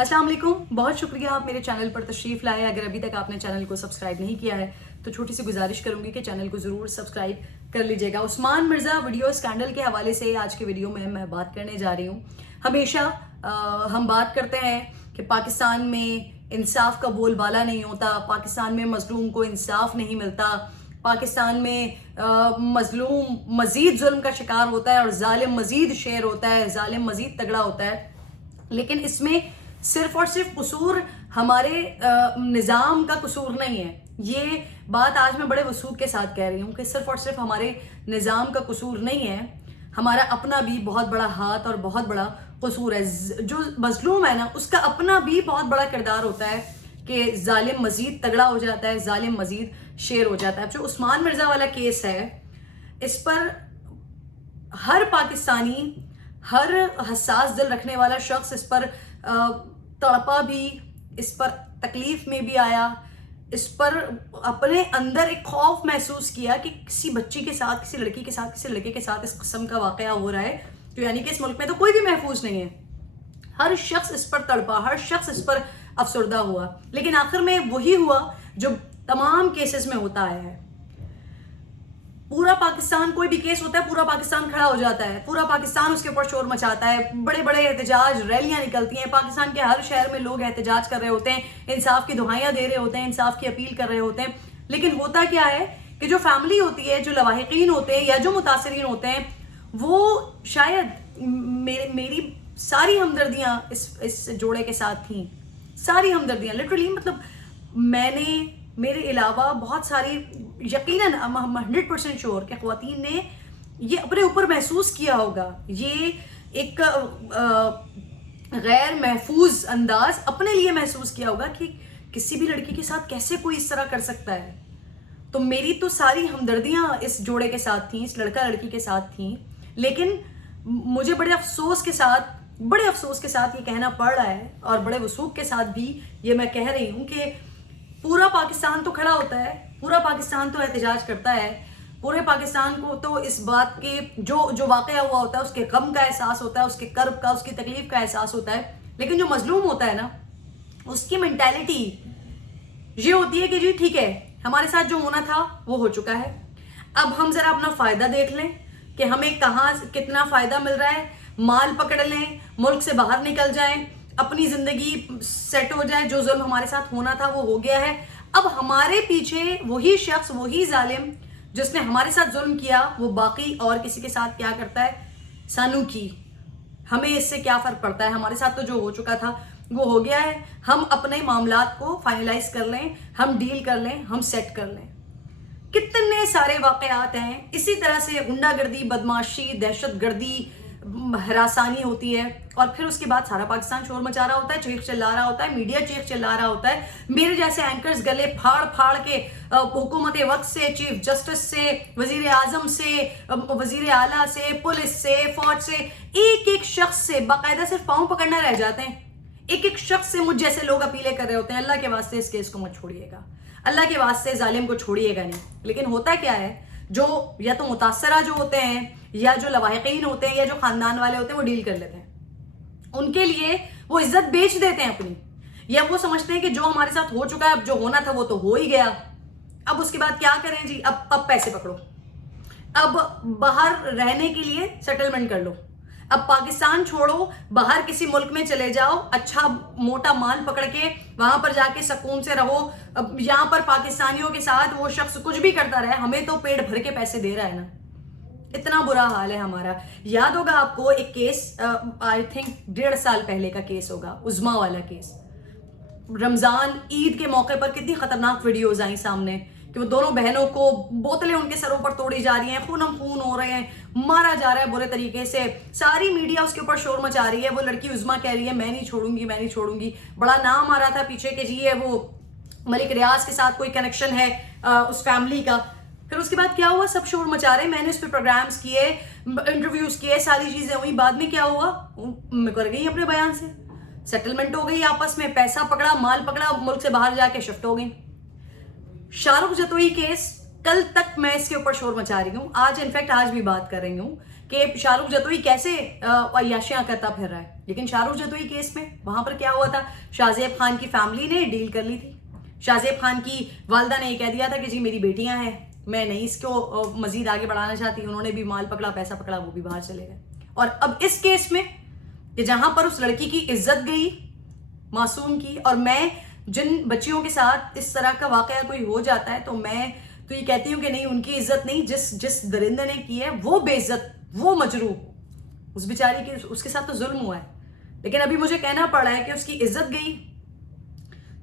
السلام علیکم، بہت شکریہ آپ میرے چینل پر تشریف لائے. اگر ابھی تک آپ نے چینل کو سبسکرائب نہیں کیا ہے تو چھوٹی سی گزارش کروں گی کہ چینل کو ضرور سبسکرائب کر لیجیے گا. عثمان مرزا ویڈیو اسکینڈل کے حوالے سے آج کے ویڈیو میں بات کرنے جا رہی ہوں. ہمیشہ ہم بات کرتے ہیں کہ پاکستان میں انصاف کا بول بالا نہیں ہوتا، پاکستان میں مظلوم کو انصاف نہیں ملتا، پاکستان میں مظلوم مزید ظلم کا شکار ہوتا ہے اور ظالم مزید شیر ہوتا ہے، ظالم مزید تگڑا ہوتا ہے. لیکن اس میں صرف اور صرف قصور ہمارے نظام کا قصور نہیں ہے. یہ بات آج میں بڑے وثوق کے ساتھ کہہ رہی ہوں کہ صرف اور صرف ہمارے نظام کا قصور نہیں ہے، ہمارا اپنا بھی بہت بڑا ہاتھ اور بہت بڑا قصور ہے. جو مظلوم ہے نا، اس کا اپنا بھی بہت بڑا کردار ہوتا ہے کہ ظالم مزید تگڑا ہو جاتا ہے، ظالم مزید شیر ہو جاتا ہے. جو عثمان مرزا والا کیس ہے، اس پر ہر پاکستانی، ہر حساس دل رکھنے والا شخص اس پر تڑپا بھی، اس پر تکلیف میں بھی آیا، اس پر اپنے اندر ایک خوف محسوس کیا کہ کسی بچی کے ساتھ، کسی لڑکی کے ساتھ، کسی لڑکے کے ساتھ اس قسم کا واقعہ ہو رہا ہے. تو یعنی کہ اس ملک میں تو کوئی بھی محفوظ نہیں ہے. ہر شخص اس پر تڑپا، ہر شخص اس پر افسردہ ہوا. لیکن آخر میں وہی ہوا جو تمام کیسز میں ہوتا آیا ہے. پورا پاکستان، کوئی بھی کیس ہوتا ہے پورا پاکستان کھڑا ہو جاتا ہے، پورا پاکستان اس کے اوپر شور مچاتا ہے، بڑے بڑے احتجاج ریلیاں نکلتی ہیں، پاکستان کے ہر شہر میں لوگ احتجاج کر رہے ہوتے ہیں، انصاف کی دعائیاں دے رہے ہوتے ہیں، انصاف کی اپیل کر رہے ہوتے ہیں. لیکن ہوتا کیا ہے کہ جو فیملی ہوتی ہے، جو لواحقین ہوتے ہیں یا جو متاثرین ہوتے ہیں، وہ شاید میری ساری ہمدردیاں اس جوڑے کے ساتھ تھیں، ساری ہمدردیاں لٹرلی. مطلب میں نے، میرے علاوہ بہت ساری، یقیناً 100% شور کہ خواتین نے یہ اپنے اوپر محسوس کیا ہوگا. یہ ایک غیر محفوظ انداز اپنے لیے محسوس کیا ہوگا کہ کسی بھی لڑکی کے ساتھ کیسے کوئی اس طرح کر سکتا ہے. تو میری تو ساری ہمدردیاں اس جوڑے کے ساتھ تھیں، اس لڑکا لڑکی کے ساتھ تھیں. لیکن مجھے بڑے افسوس کے ساتھ یہ کہنا پڑ رہا ہے، اور بڑے وثوق کے ساتھ بھی یہ میں کہہ رہی ہوں کہ پورا پاکستان تو کھڑا ہوتا ہے، پورا پاکستان تو احتجاج کرتا ہے، پورے پاکستان کو تو اس بات کے جو واقعہ ہوا ہوتا ہے اس کے غم کا احساس ہوتا ہے، اس کے کرب کا، اس کی تکلیف کا احساس ہوتا ہے. لیکن جو مظلوم ہوتا ہے نا، اس کی مینٹیلٹی یہ ہوتی ہے کہ جی ٹھیک ہے، ہمارے ساتھ جو ہونا تھا وہ ہو چکا ہے، اب ہم ذرا اپنا فائدہ دیکھ لیں کہ ہمیں کہاں کتنا فائدہ مل رہا ہے، مال پکڑ لیں، ملک سے باہر نکل جائیں، اپنی زندگی سیٹ ہو جائے. جو ظلم ہمارے ساتھ ہونا تھا وہ ہو گیا ہے. اب ہمارے پیچھے وہی شخص، وہی ظالم جس نے ہمارے ساتھ ظلم کیا، وہ باقی اور کسی کے ساتھ کیا کرتا ہے. سانو کی ہمیں اس سے کیا فرق پڑتا ہے؟ ہمارے ساتھ تو جو ہو چکا تھا وہ ہو گیا ہے. ہم اپنے معاملات کو فائنلائز کر لیں، ہم ڈیل کر لیں، ہم سیٹ کر لیں. کتنے سارے واقعات ہیں اسی طرح سے. غنڈہ گردی، بدماشی، دہشت گردی، ہراسانی ہوتی ہے، اور پھر اس کے بعد سارا پاکستان شور مچا رہا ہوتا ہے، چیخ چلا رہا ہوتا ہے، میڈیا چیخ چلا رہا ہوتا ہے. میرے جیسے اینکرز گلے پھاڑ پھاڑ کے حکومت وقت سے، چیف جسٹس سے، وزیر اعظم سے، وزیر اعلیٰ سے، پولیس سے، فوج سے، ایک ایک شخص سے باقاعدہ صرف پاؤں پکڑنا رہ جاتے ہیں. ایک ایک شخص سے مجھ جیسے لوگ اپیلیں کر رہے ہوتے ہیں، اللہ کے واسطے اس کیس کو مت چھوڑیے گا، اللہ کے واسطے ظالم کو چھوڑیے گا نہیں. لیکن ہوتا کیا ہے، جو یا تو متاثرہ جو ہوتے ہیں، یا جو لواحقین ہوتے ہیں، یا جو خاندان والے ہوتے ہیں، وہ ڈیل کر لیتے ہیں. ان کے لیے وہ عزت بیچ دیتے ہیں اپنی، یا وہ سمجھتے ہیں کہ جو ہمارے ساتھ ہو چکا ہے، اب جو ہونا تھا وہ تو ہو ہی گیا، اب اس کے بعد کیا کریں جی، اب پیسے پکڑو، اب باہر رہنے کے لیے سیٹلمنٹ کر لو، اب پاکستان چھوڑو، باہر کسی ملک میں چلے جاؤ، اچھا موٹا مال پکڑ کے وہاں پر جا کے سکون سے رہو. اب یہاں پر پاکستانیوں کے ساتھ وہ شخص کچھ بھی کرتا رہے، ہمیں تو پیٹ بھر کے پیسے دے رہا ہے نا. اتنا برا حال ہے ہمارا. یاد ہوگا آپ کو ایک کیس، آئی تھنک 1.5 سال پہلے کا کیس ہوگا، عظما والا کیس. رمضان عید کے موقع پر کتنی خطرناک ویڈیوز آئیں سامنے کہ وہ دونوں بہنوں کو بوتلیں ان کے سروں پر توڑی جا رہی ہیں، خونم خون ہو رہے ہیں، مارا جا رہا ہے برے طریقے سے. ساری میڈیا اس کے اوپر شور مچا رہی ہے. وہ لڑکی عظما کہہ رہی ہے میں نہیں چھوڑوں گی، میں نہیں چھوڑوں گی. بڑا نام آ رہا تھا پیچھے کہ جی وہ ملک ریاض کے ساتھ کوئی کنیکشن ہے اس فیملی کا. پھر اس کے بعد کیا ہوا، سب شور مچا رہے ہیں. میں نے اس پہ پروگرامز کیے، انٹرویوز کیے، ساری چیزیں ہوئی. بعد میں کیا ہوا، میں کر گئی اپنے بیان سے، سیٹلمنٹ ہو گئی آپس میں، پیسہ پکڑا، مال پکڑا، ملک سے باہر جا کے شفٹ ہو گئی. شاہ رخ جتوئی کیس، کل تک میں اس کے اوپر شور مچا رہی ہوں، آج انفیکٹ آج بھی بات کر رہی ہوں کہ شاہ رخ جتوئی کیسے عیاشیاں کرتا پھر رہا ہے. لیکن شاہ رخ جتوئی کیس میں وہاں پر کیا ہوا تھا, شاہ زیب خان کی فیملی نے ڈیل کر لی تھی. شاہ زیب خان کی والدہ نے یہ کہہ دیا تھا کہ جی میری بیٹیاں ہیں, میں نہیں اس کو مزید آگے بڑھانا چاہتی. انہوں نے بھی مال پکڑا, پیسہ پکڑا, وہ بھی باہر چلے گئے. اور اب اس کیس میں کہ جہاں پر اس لڑکی کی عزت گئی, معصوم کی, اور میں جن بچیوں کے ساتھ اس طرح کا واقعہ کوئی ہو جاتا ہے تو میں تو یہ کہتی ہوں کہ نہیں, ان کی عزت نہیں, جس درندے نے کی ہے وہ بے عزت, وہ مجروح, اس بیچاری کی, اس کے ساتھ تو ظلم ہوا ہے. لیکن ابھی مجھے کہنا پڑ رہا ہے کہ اس کی عزت گئی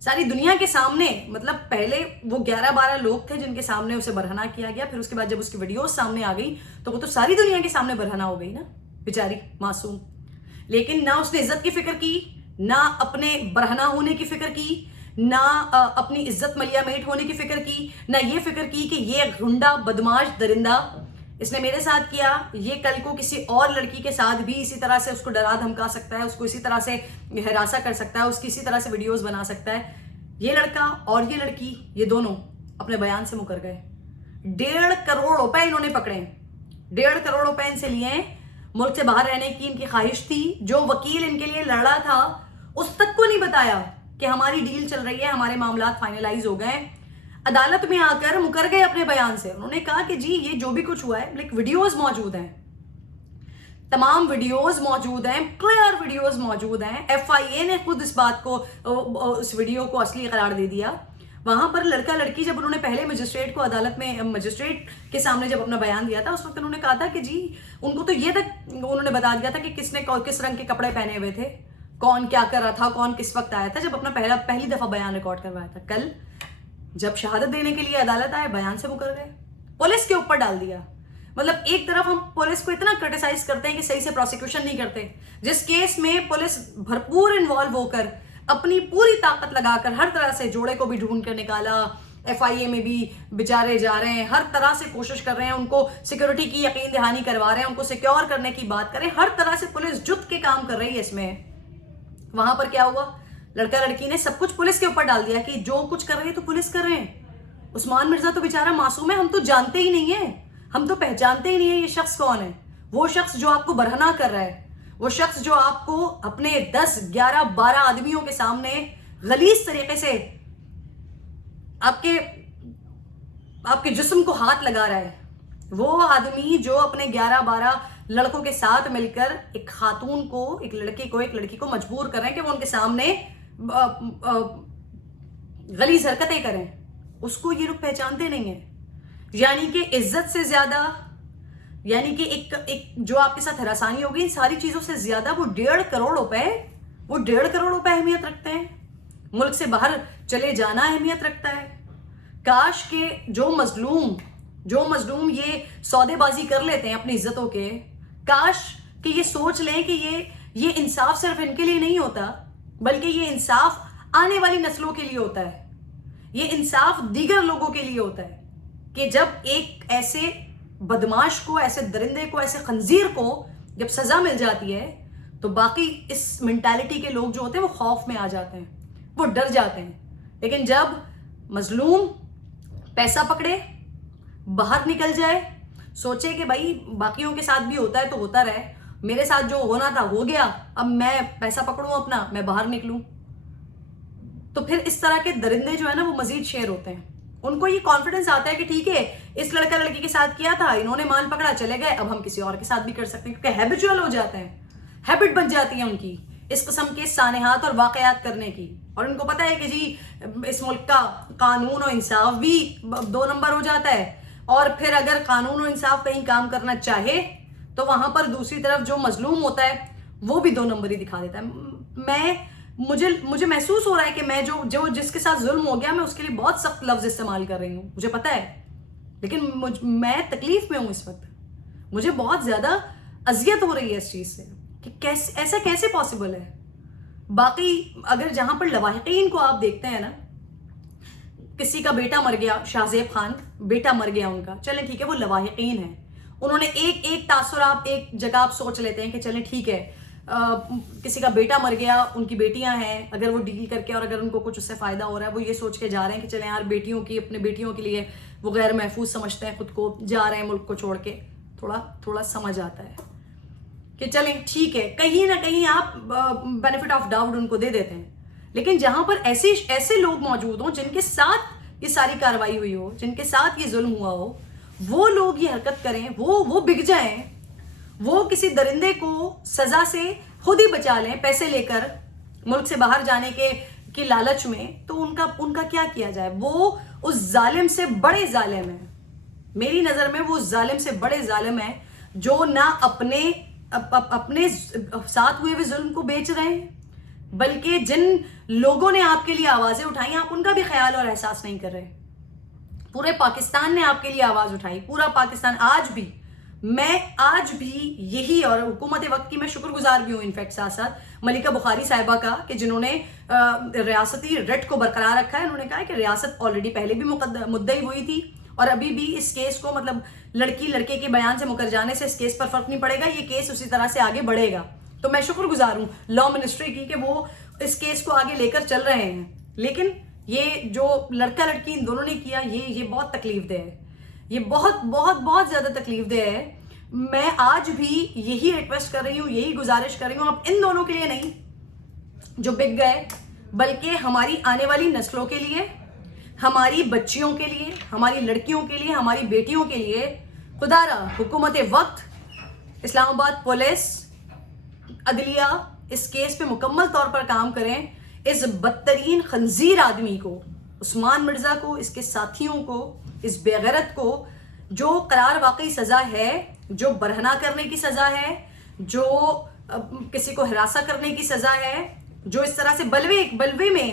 ساری دنیا کے سامنے. مطلب پہلے وہ 11-12 لوگ تھے جن کے سامنے اسے برہنہ کیا گیا, پھر اس کے بعد جب اس کی ویڈیوز سامنے آ گئی تو وہ تو ساری دنیا کے سامنے برہنہ ہو گئی نا بیچاری معصوم. لیکن نہ اس نے عزت کی فکر کی, نہ اپنے برہنہ ہونے کی فکر کی, نہ اپنی عزت ملیا میٹ ہونے کی فکر کی, نہ یہ فکر کی کہ یہ غنڈہ بدماش درندہ اس نے میرے ساتھ کیا, یہ کل کو کسی اور لڑکی کے ساتھ بھی اسی طرح سے اس کو ڈرا دھمکا سکتا ہے, اس کو اسی طرح سے ہراساں کر سکتا ہے, اس کی اسی طرح سے ویڈیوز بنا سکتا ہے. یہ لڑکا اور یہ لڑکی, یہ دونوں اپنے بیان سے مکر گئے. 1.5 کروڑ روپے انہوں نے پکڑے, 1.5 کروڑ روپے ان سے لیے ہیں. ملک سے باہر رہنے کی ان کی خواہش تھی. جو وکیل ان کے لیے لڑ رہا تھا اس تک کو نہیں بتایا کہ ہماری ڈیل چل رہی ہے, ہمارے معاملات فائنلائز ہو گئے. عدالت میں آ کر مکر گئے اپنے بیان سے. انہوں نے کہا کہ جی یہ جو بھی کچھ ہوا ہے, لیکن ویڈیوز موجود ہیں, تمام ویڈیوز موجود ہیں, کلیئر ویڈیوز موجود ہیں. FIA نے خود اس بات کو, اس ویڈیو کو اصلی قرار دے دیا. وہاں پر لڑکا لڑکی جب انہوں نے پہلے مجسٹریٹ کو عدالت میں مجسٹریٹ کے سامنے جب اپنا بیان دیا تھا, اس وقت انہوں نے کہا تھا کہ جی ان کو تو یہ تک انہوں نے بتا دیا تھا کہ کس نے کس رنگ کے کپڑے پہنے ہوئے تھے, کون کیا کر رہا تھا, کون کس وقت آیا تھا جب اپنا پہلی دفعہ بیان ریکارڈ کروایا تھا. کل جب شہادت دینے کے لیے عدالت آئے, بیان سے مکر گئے, پولیس کے اوپر ڈال دیا. مطلب ایک طرف ہم پولیس کو اتنا کرٹیسائز کرتے ہیں کہ صحیح سے پروسیکیوشن نہیں کرتے, جس کیس میں پولیس بھرپور انوالو ہو کر اپنی پوری طاقت لگا کر ہر طرح سے جوڑے کو بھی ڈھونڈ کر نکالا. FIA میں بھی بیچارے جا رہے ہیں, ہر طرح سے کوشش کر رہے ہیں, ان کو سیکورٹی کی یقین دہانی کروا رہے ہیں, ان کو سیکیور کرنے کی بات کریں, ہر طرح سے پولیس جت کے کام کر رہی ہے اس میں. وہاں پر کیا ہوا, لڑکا لڑکی نے سب کچھ پولیس کے اوپر ڈال دیا کہ جو کچھ کر رہے ہیں تو پولیس کر رہے ہیں. عثمان مرزا تو بیچارہ معصوم ہے, ہم تو جانتے ہی نہیں ہیں, ہم تو پہچانتے ہی نہیں ہیں یہ شخص کون ہے. وہ شخص جو آپ کو برہنہ کر رہا ہے, وہ شخص جو آپ کو اپنے 10, 11, 12 آدمیوں کے سامنے غلیظ طریقے سے آپ کے جسم کو ہاتھ لگا رہا ہے, وہ آدمی جو اپنے 11, 12 لڑکوں کے ساتھ مل کر ایک خاتون کو, ایک لڑکی کو مجبور کر رہے ہیں کہ وہ ان کے سامنے غلیظ حرکتیں کریں, اس کو یہ لوگ پہچانتے نہیں ہیں. یعنی کہ عزت سے زیادہ, یعنی کہ ایک جو آپ کے ساتھ ہراسانی ہوگی, ان ساری چیزوں سے زیادہ وہ 1.5 کروڑ روپے اہمیت رکھتے ہیں. ملک سے باہر چلے جانا اہمیت رکھتا ہے. کاش کہ جو مظلوم یہ سودے بازی کر لیتے ہیں اپنی عزتوں کے, کاش کہ یہ سوچ لیں کہ یہ انصاف صرف ان کے لیے نہیں ہوتا, بلکہ یہ انصاف آنے والی نسلوں کے لیے ہوتا ہے, یہ انصاف دیگر لوگوں کے لیے ہوتا ہے. کہ جب ایک ایسے بدماش کو, ایسے درندے کو, ایسے خنزیر کو جب سزا مل جاتی ہے تو باقی اس مینٹالٹی کے لوگ جو ہوتے ہیں وہ خوف میں آ جاتے ہیں, وہ ڈر جاتے ہیں. لیکن جب مظلوم پیسہ پکڑے, باہر نکل جائے, سوچے کہ بھائی باقیوں کے ساتھ بھی ہوتا ہے تو ہوتا رہے, میرے ساتھ جو ہونا تھا ہو گیا, اب میں پیسہ پکڑوں اپنا, میں باہر نکلوں, تو پھر اس طرح کے درندے جو ہے نا وہ مزید شیر ہوتے ہیں. ان کو یہ کانفیڈنس آتا ہے کہ ٹھیک ہے اس لڑکا لڑکی کے ساتھ کیا تھا, انہوں نے مال پکڑا, چلے گئے, اب ہم کسی اور کے ساتھ بھی کر سکتے ہیں, کیونکہ ہیبچول ہو جاتے ہیں, ہیبٹ بن جاتی ہے ان کی اس قسم کے سانحات اور واقعات کرنے کی. اور ان کو پتا ہے کہ جی اس ملک کا قانون و انصاف بھی 2 نمبر ہو جاتا ہے, اور پھر اگر قانون و انصاف کہیں کام کرنا چاہے تو وہاں پر دوسری طرف جو مظلوم ہوتا ہے وہ بھی 2 نمبر ہی دکھا دیتا ہے. مجھے محسوس ہو رہا ہے کہ میں جو جس کے ساتھ ظلم ہو گیا, میں اس کے لیے بہت سخت لفظ استعمال کر رہی ہوں, مجھے پتا ہے, لیکن میں تکلیف میں ہوں اس وقت. مجھے بہت زیادہ اذیت ہو رہی ہے اس چیز سے کہ ایسا کیسے پاسبل ہے. باقی اگر جہاں پر لواحقین کو آپ دیکھتے ہیں نا, کسی کا بیٹا مر گیا, شاہ زیب خان بیٹا مر گیا ان کا, چلیں ٹھیک ہے وہ لواحقین ہیں, انہوں نے ایک تاثر, آپ ایک جگہ آپ سوچ لیتے ہیں کہ چلیں ٹھیک ہے کسی کا بیٹا مر گیا, ان کی بیٹیاں ہیں, اگر وہ ڈیل کر کے اور اگر ان کو کچھ اس سے فائدہ ہو رہا ہے, وہ یہ سوچ کے جا رہے ہیں کہ چلیں یار اپنے بیٹیوں کے لیے وہ غیر محفوظ سمجھتے ہیں خود کو, جا رہے ہیں ملک کو چھوڑ کے. تھوڑا سمجھ آتا ہے کہ چلیں ٹھیک ہے، کہیں نہ کہیں آپ بینیفٹ آف ڈاؤٹ ان کو دے دیتے ہیں. لیکن جہاں پر ایسے لوگ موجود ہوں جن کے ساتھ یہ ساری کارروائی ہوئی ہو، جن کے ساتھ یہ ظلم ہوا ہو، وہ لوگ یہ حرکت کریں، وہ بک جائیں، وہ کسی درندے کو سزا سے خود ہی بچا لیں پیسے لے کر ملک سے باہر جانے کی لالچ میں، تو ان کا کیا کیا جائے؟ وہ اس ظالم سے بڑے ظالم ہیں. میری نظر میں وہ ظالم سے بڑے ظالم ہیں جو نہ اپنے ساتھ ہوئے ہوئے ظلم کو بیچ رہے ہیں، بلکہ جن لوگوں نے آپ کے لیے آوازیں اٹھائی آپ ان کا بھی خیال اور احساس نہیں کر رہے. پورے پاکستان نے آپ کے لیے آواز اٹھائی، پورا پاکستان. آج بھی یہی، اور حکومت وقت کی میں شکر گزار بھی ہوں انفیکٹ ساتھ ساتھ ملکہ بخاری صاحبہ کا، کہ جنہوں نے ریاستی ریٹ کو برقرار رکھا ہے. انہوں نے کہا کہ ریاست آلریڈی پہلے بھی مدعی ہوئی تھی اور ابھی بھی اس کیس کو، مطلب لڑکی لڑکے کے بیان سے مکر جانے سے اس کیس پر فرق نہیں پڑے گا، یہ کیس اسی طرح سے آگے بڑھے گا. تو میں شکر گزار ہوں لا منسٹری کی کہ وہ اس کیس کو آگے لے کر چل رہے ہیں. لیکن یہ جو لڑکا لڑکی ان دونوں نے کیا، یہ بہت تکلیف دہ ہے، یہ بہت بہت بہت زیادہ تکلیف دہ ہے. میں آج بھی یہی ریکویسٹ کر رہی ہوں، یہی گزارش کر رہی ہوں، اب ان دونوں کے لیے نہیں جو بک گئے، بلکہ ہماری آنے والی نسلوں کے لیے، ہماری بچیوں کے لیے، ہماری لڑکیوں کے لیے، ہماری بیٹیوں کے لیے خدا را حکومت وقت، اسلام آباد پولیس، عدلیہ اس کیس پہ مکمل طور پر کام کریں. اس بدترین خنزیر آدمی کو، عثمان مرزا کو، اس کے ساتھیوں کو، اس بے غیرت کو جو قرار واقعی سزا ہے، جو برہنہ کرنے کی سزا ہے، جو کسی کو ہراساں کرنے کی سزا ہے، جو اس طرح سے بلوے میں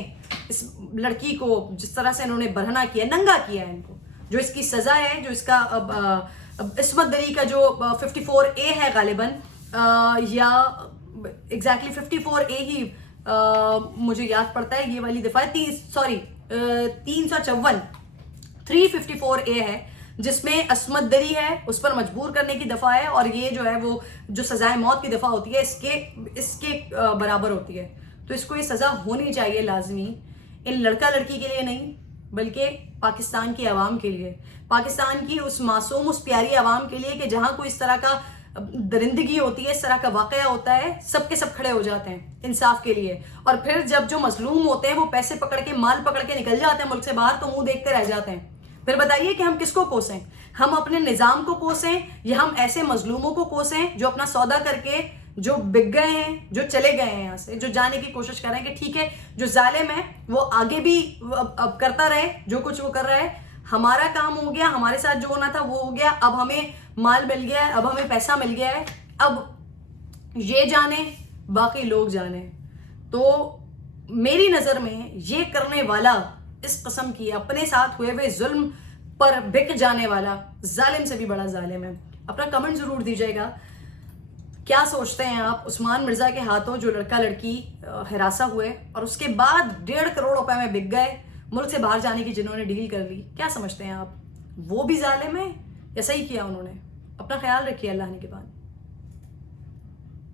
اس لڑکی کو جس طرح سے انہوں نے برہنہ کیا، ننگا کیا ہے ان کو، جو اس کی سزا ہے، جو اس کا عصمت دری کا جو 54A ہے غالباً، یا ایگزیکٹلی 54A ہی مجھے یاد پڑتا ہے، یہ والی دفعہ 354A ہے، جس میں عصمت دری ہے، اس پر مجبور کرنے کی دفعہ ہے، اور یہ جو ہے وہ جو سزائے موت کی دفعہ ہوتی ہے اس کے برابر ہوتی ہے. تو اس کو یہ سزا ہونی چاہیے لازمی، ان لڑکا لڑکی کے لیے نہیں بلکہ پاکستان کی عوام کے لیے، پاکستان کی اس معصوم، اس پیاری عوام کے لیے کہ جہاں کوئی اس طرح کا درندگی ہوتی ہے، اس طرح کا واقعہ ہوتا ہے، سب کے سب کھڑے ہو جاتے ہیں انصاف کے لیے. اور پھر جب جو مظلوم ہوتے ہیں وہ پیسے پکڑ کے، مال پکڑ کے نکل جاتے ہیں ملک سے باہر، تو منہ دیکھتے رہ جاتے ہیں. پھر بتائیے کہ ہم کس کو کوسیں؟ ہم اپنے نظام کو کوسیں یا ہم ایسے مظلوموں کو کوسیں جو اپنا سودا کر کے، جو بک گئے ہیں، جو چلے گئے ہیں یہاں سے، جو جانے کی کوشش کر رہے ہیں کہ ٹھیک ہے جو ظالم ہے وہ آگے بھی اب کرتا رہے جو کچھ وہ کر رہا ہے، ہمارا کام ہو گیا، ہمارے ساتھ جو ہونا تھا وہ ہو گیا، اب ہمیں مال مل گیا ہے، اب ہمیں پیسہ مل گیا ہے، اب یہ جانے باقی لوگ جانے. تو میری نظر میں یہ کرنے والا، اس قسم کی اپنے ساتھ ہوئے ہوئے ظلم پر بک جانے والا ظالم سے بھی بڑا ظالم ہے. اپنا کمنٹ ضرور دیجیے گا، کیا سوچتے ہیں آپ؟ عثمان مرزا کے ہاتھوں جو لڑکا لڑکی ہراساں ہوئے اور اس کے بعد 1.5 کروڑ روپے میں بک گئے، ملک سے باہر جانے کی جنہوں نے ڈیل کر لی، کیا سمجھتے ہیں آپ؟ وہ بھی ظالم ہیں یا صحیح کیا انہوں نے؟ اپنا خیال رکھیے، اللہ نے کے بعد.